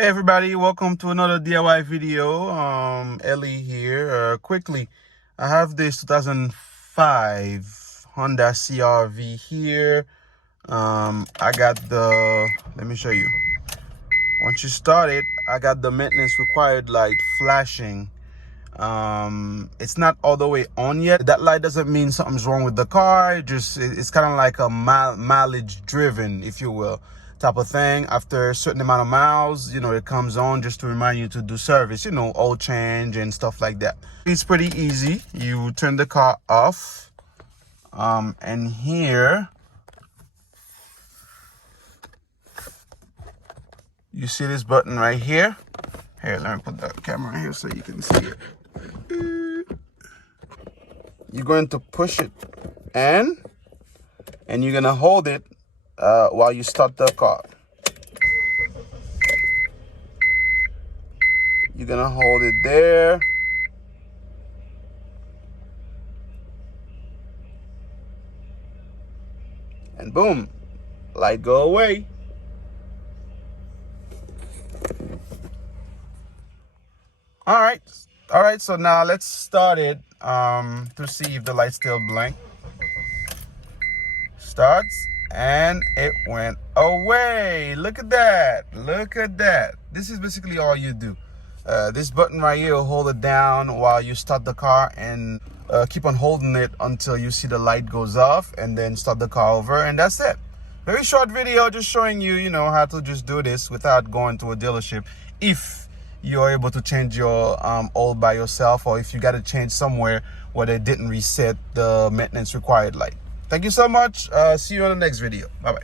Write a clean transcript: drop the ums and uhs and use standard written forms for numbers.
Hey everybody, welcome to another DIY video. Ellie here. Quickly, I have this 2005 Honda CR-V here. I got let me show you. Once you start it, I got the maintenance required light flashing. It's not all the way on yet. That light doesn't mean something's wrong with the car. It's kind of like a mileage driven, if you will, type of thing. After a certain amount of miles, it comes on just to remind you to do service, oil change and stuff like that. It's pretty easy. You turn the car off, and here you see this button right here. Here, let me put the camera here so you can see it. You're going to push it and you're going to hold it while you start the car. You're going to hold it there. And boom, light go away. All right, so now let's start it to see if the light still blinks. Starts, and it went away. Look at that. This is basically all you do. This button right here will hold it down while you start the car, and keep on holding it until you see the light goes off, and then start the car over, and that's it. Very short video, just showing you, how to just do this without going to a dealership. If you're able to change your oil by yourself, or if you got to change somewhere where they didn't reset the maintenance required light. Thank you so much. See you on the next video. Bye-bye.